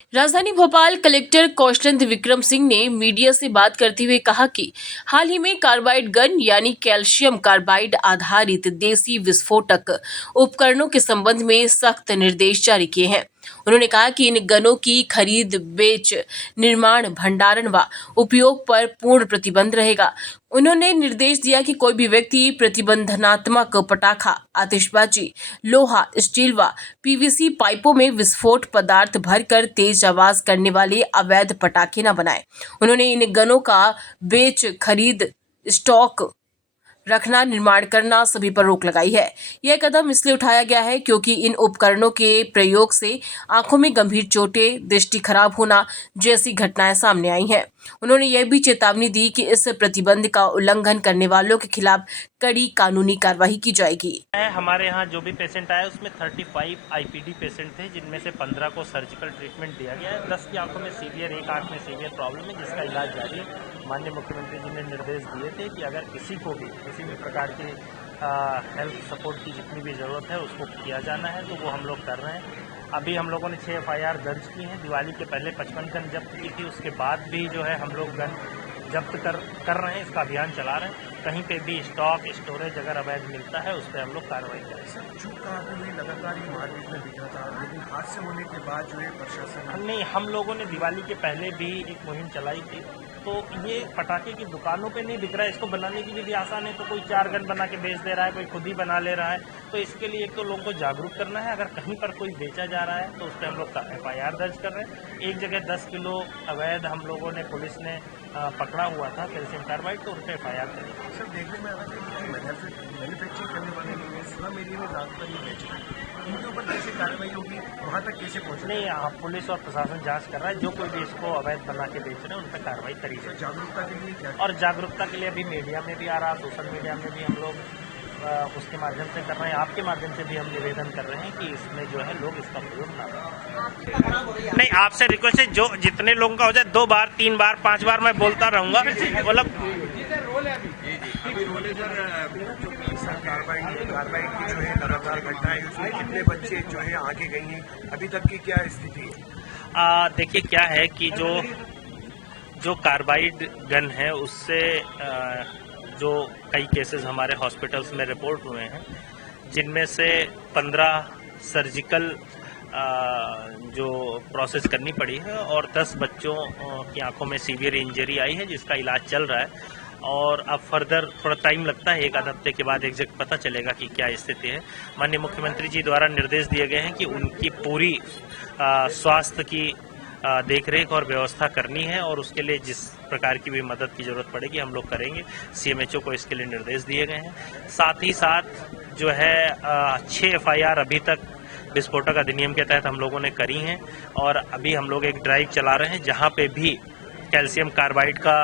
राजधानी भोपाल कलेक्टर कौशलंत विक्रम सिंह ने मीडिया से बात करते हुए कहा कि हाल ही में कार्बाइड गन यानी कैल्शियम कार्बाइड आधारित देसी विस्फोटक उपकरणों के संबंध में सख्त निर्देश जारी किए हैं। उन्होंने कहा कि इन गनों की खरीद, बेच, निर्माण, भंडारण व उपयोग पर पूर्ण प्रतिबंध रहेगा। उन्होंने निर्देश दिया कि कोई भी व्यक्ति प्रतिबंधनात्मक पटाखा, आतिशबाजी, लोहा, स्टील व पीवीसी पाइपों में विस्फोट पदार्थ भरकर तेज आवाज करने वाले अवैध पटाखे न बनाए। उन्होंने इन गनों का बेच, खरीद, स्टॉक रखना, निर्माण करना सभी पर रोक लगाई है। यह कदम इसलिए उठाया गया है क्योंकि इन उपकरणों के प्रयोग से आंखों में गंभीर चोटें, दृष्टि खराब होना जैसी घटनाएं सामने आई हैं। उन्होंने यह भी चेतावनी दी कि इस प्रतिबंध का उल्लंघन करने वालों के खिलाफ कड़ी कानूनी कार्रवाई की जाएगी। हमारे यहाँ जो भी पेशेंट आए उसमें 35 आईपीडी पेशेंट थे, जिनमें से 15 को सर्जिकल ट्रीटमेंट दिया गया है। 10 की आंखों में सीवियर, एक आंख में सीवियर प्रॉब्लम है, जिसका इलाज जारी है। माननीय मुख्यमंत्री जी ने निर्देश दिए थे कि अगर किसी को भी किसी भी प्रकार की हेल्थ सपोर्ट की जितनी भी ज़रूरत है उसको किया जाना है, तो वो हम लोग कर रहे हैं। अभी हम लोगों ने 6 FIR दर्ज की हैं। दिवाली के पहले 55 गन जब्त की थी, उसके बाद भी जो है हम लोग गन जब्त कर रहे हैं, इसका अभियान चला रहे हैं। कहीं पे भी स्टॉक, स्टोरेज अगर अवैध मिलता है उस पर हम लोग कार्रवाई करेंगे। चूक कहाँ पे हुई? लगातार ये मारपीट में दिख रहा था, लेकिन हादसे होने के बाद जो है प्रशासन नहीं, हम लोगों ने दिवाली के पहले भी एक मुहिम चलाई थी। तो ये पटाखे की दुकानों पे नहीं बिक रहा है, इसको बनाने की भी आसान है। तो कोई 4 गन बना के बेच दे रहा है, कोई खुद ही बना ले रहा है। तो इसके लिए एक तो लोगों को जागरूक करना है। अगर कहीं पर कोई बेचा जा रहा है तो उस पर हम लोग FIR दर्ज कर रहे हैं। एक जगह 10 किलो अवैध हम लोगों ने, पुलिस ने पकड़ा हुआ था कैल्शियम कार्बाइड, तो उन पर FIR करेंगे। सर, देखने में आ रहा है कि मैन्युफैक्चरिंग करने वाले लोग स्लम एरिया में ज़्यादातर ये बेच रहे हैं। इनके ऊपर कैसे कार्रवाई होगी, वहाँ तक कैसे पहुँचे? नहीं, पुलिस और प्रशासन जांच कर रहा है। जो कोई भी इसको अवैध बना के बेच रहे हैं उन पर कार्रवाई करी जाए। जागरूकता के लिए क्या? और जागरूकता के लिए अभी मीडिया में भी आ रहा, सोशल मीडिया में भी हम लोग उसके माध्यम से कर रहे हैं। आपके माध्यम से भी हम निवेदन कर रहे हैं कि इसमें जो है लोग इसका प्रयोग ना करें। नहीं, आपसे रिक्वेस्ट है, जो जितने लोगों का हो जाए 2 बार, 3 बार, 5 बार मैं बोलता रहूंगा। मतलब कार्बाइड की जो है लगातार घटनाएं, उसमें कितने बच्चे जो है आगे गई हैं, अभी तक की क्या स्थिति है? देखिए क्या है कि जो कार्बाइड गन है उससे जो कई केसेस हमारे हॉस्पिटल्स में रिपोर्ट हुए हैं, जिनमें से 15 सर्जिकल जो प्रोसेस करनी पड़ी है और 10 बच्चों की आंखों में सीवियर इंजरी आई है, जिसका इलाज चल रहा है। और अब फर्दर थोड़ा टाइम लगता है, 1 हफ्ते के बाद एग्जैक्ट पता चलेगा कि क्या स्थिति है। माननीय मुख्यमंत्री जी द्वारा निर्देश दिए गए हैं कि उनकी पूरी स्वास्थ्य की देखरेख और व्यवस्था करनी है, और उसके लिए जिस प्रकार की भी मदद की जरूरत पड़ेगी हम लोग करेंगे। CMHO को इसके लिए निर्देश दिए गए हैं। साथ ही साथ जो है 6 FIR अभी तक विस्फोटक अधिनियम के तहत हम लोगों ने करी हैं, और अभी हम लोग एक ड्राइव चला रहे हैं जहां पे भी कैल्शियम कार्बाइड का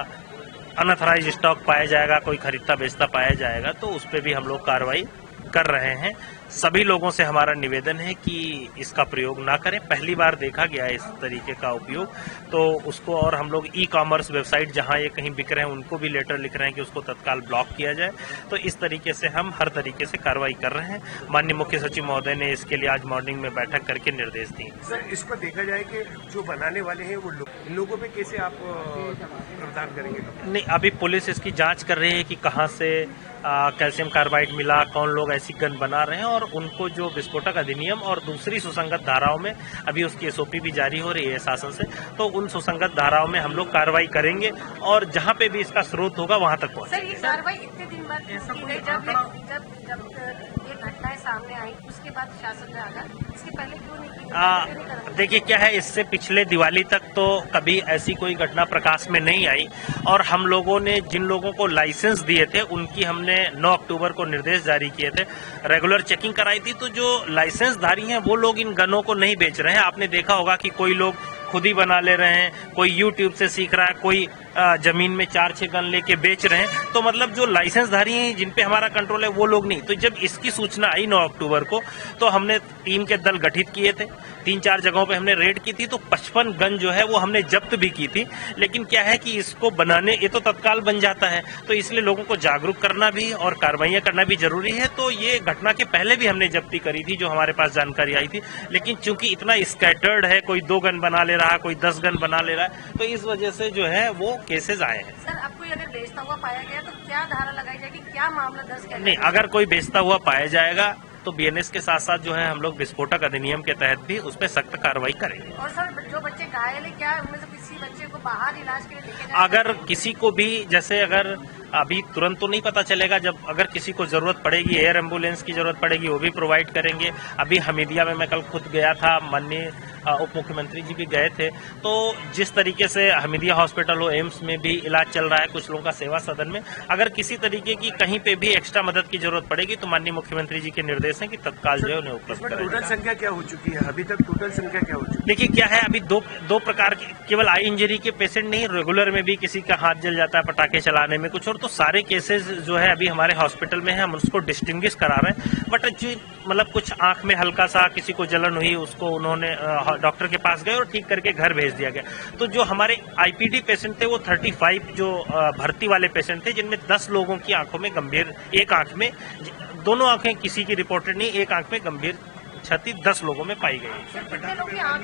अनऑथराइज्ड स्टॉक पाया जाएगा, कोई खरीदता बेचता पाया जाएगा, तो उस पर भी हम लोग कार्रवाई कर रहे हैं। सभी लोगों से हमारा निवेदन है कि इसका प्रयोग ना करें। पहली बार देखा गया है इस तरीके का उपयोग, तो उसको, और हम लोग ई-कॉमर्स वेबसाइट जहां ये कहीं बिक रहे हैं उनको भी लेटर लिख रहे हैं कि उसको तत्काल ब्लॉक किया जाए। तो इस तरीके से हम हर तरीके से कार्रवाई कर रहे हैं। माननीय मुख्य सचिव महोदय ने इसके लिए आज मॉर्निंग में बैठक करके निर्देश दिए। सर, इस पर देखा जाए कि जो बनाने वाले हैं वो इन लोगों पे कैसे आप प्रदान करेंगे? नहीं, अभी पुलिस इसकी जांच कर रही है कि कहां से कैल्शियम कार्बाइड मिला, कौन लोग ऐसी गन बना रहे हैं, और उनको जो विस्फोटक अधिनियम और दूसरी सुसंगत धाराओं में अभी उसकी SOP भी जारी हो रही है शासन से, तो उन सुसंगत धाराओं में हम लोग कार्रवाई करेंगे और जहां पे भी इसका स्रोत होगा वहां तक पहुंचेंगे। सर, ये कार्रवाई इतने दिन बाद की गई, जब ये घटनाएं सामने आई उसके बाद शासन में आगा, इसके पहले क्यों नहीं की? देखिए क्या है, इससे पिछले दिवाली तक तो कभी ऐसी कोई घटना प्रकाश में नहीं आई, और हम लोगों ने जिन लोगों को लाइसेंस दिए थे उनकी हमने 9 अक्टूबर को निर्देश जारी किए थे, रेगुलर चेकिंग कराई थी। तो जो लाइसेंसधारी हैं वो लोग इन गनों को नहीं बेच रहे हैं। आपने देखा होगा कि कोई लोग खुद ही बना ले रहे हैं, कोई YouTube से सीख रहा है, कोई जमीन में 4-6 गन लेके बेच रहे हैं। तो मतलब जो लाइसेंसधारी हैं जिन पे हमारा कंट्रोल है वो लोग नहीं। तो जब इसकी सूचना आई 9 अक्टूबर को, तो हमने टीम के दल गठित किए थे, 3-4 जगहों पे हमने रेड की थी, तो 55 गन जो है वो हमने जब्त भी की थी। लेकिन क्या है कि इसको बनाने, ये तो तत्काल बन जाता है, तो इसलिए लोगों को जागरूक करना भी और कार्रवाइयां करना भी जरूरी है। तो ये घटना के पहले भी हमने जब्ती करी थी जो हमारे पास जानकारी आई थी, लेकिन चूंकि इतना स्कैटर्ड है, कोई 2 गन बना ले रहा रहा है, कोई 10 गन बना ले रहा है, तो इस वजह से जो है वो केसेस आए हैं। सर अब कोई अगर बेचता हुआ पाया गया तो क्या धारा लगाई जाएगी, क्या मामला दर्ज किया नहीं, अगर कोई बेचता हुआ पाया जाएगा तो बीएनएस के साथ साथ जो है हम लोग विस्फोटक अधिनियम के तहत भी उस पर सख्त कार्रवाई करेंगे। और सर जो बच्चे घायल है, क्या उनमें से किसी बच्चे को बाहर इलाज के लिए लेके जाएगा? अगर किसी को भी, जैसे अगर अभी तुरंत तो नहीं पता चलेगा, जब अगर किसी को जरूरत पड़ेगी, एयर एम्बुलेंस की जरूरत पड़ेगी, वो भी प्रोवाइड करेंगे। अभी हमीदिया में मैं कल खुद गया था, माननीय उप मुख्यमंत्री जी भी गए थे, तो जिस तरीके से हमीदिया हॉस्पिटल हो, एम्स में भी इलाज चल रहा है कुछ लोगों का सेवा सदन में, अगर किसी तरीके की कहीं पे भी एक्स्ट्रा मदद की जरूरत पड़ेगी तो माननीय मुख्यमंत्री जी के निर्देश है कि तत्काल जो है उन्हें उपलब्ध इसमें कराया टोटल जाए। संख्या क्या हो चुकी है अभी तक? टोटल संख्या क्या हो चुकी है? देखिए क्या है, अभी दो प्रकार के, केवल आई इंजरी के पेशेंट नहीं, रेगुलर में भी किसी का हाथ जल जाता है पटाखे चलाने में कुछ, और तो सारे केसेस जो है अभी हमारे हॉस्पिटल में है, हम उसको डिस्टिंग्विश करा रहे हैं। बट जो मतलब कुछ आंख में हल्का सा किसी को जलन हुई, उसको उन्होंने डॉक्टर के पास गए और ठीक करके घर भेज दिया गया। तो जो हमारे आईपीडी पेशेंट थे वो 35 जो भर्ती वाले पेशेंट थे, जिनमें 10 लोगों की आंखों में गंभीर, एक आंख में, दोनों आंखें किसी की रिपोर्टेड नहीं, एक आंख में गंभीर क्षति 10 लोगों में पाई गई। कितने लोग की आंख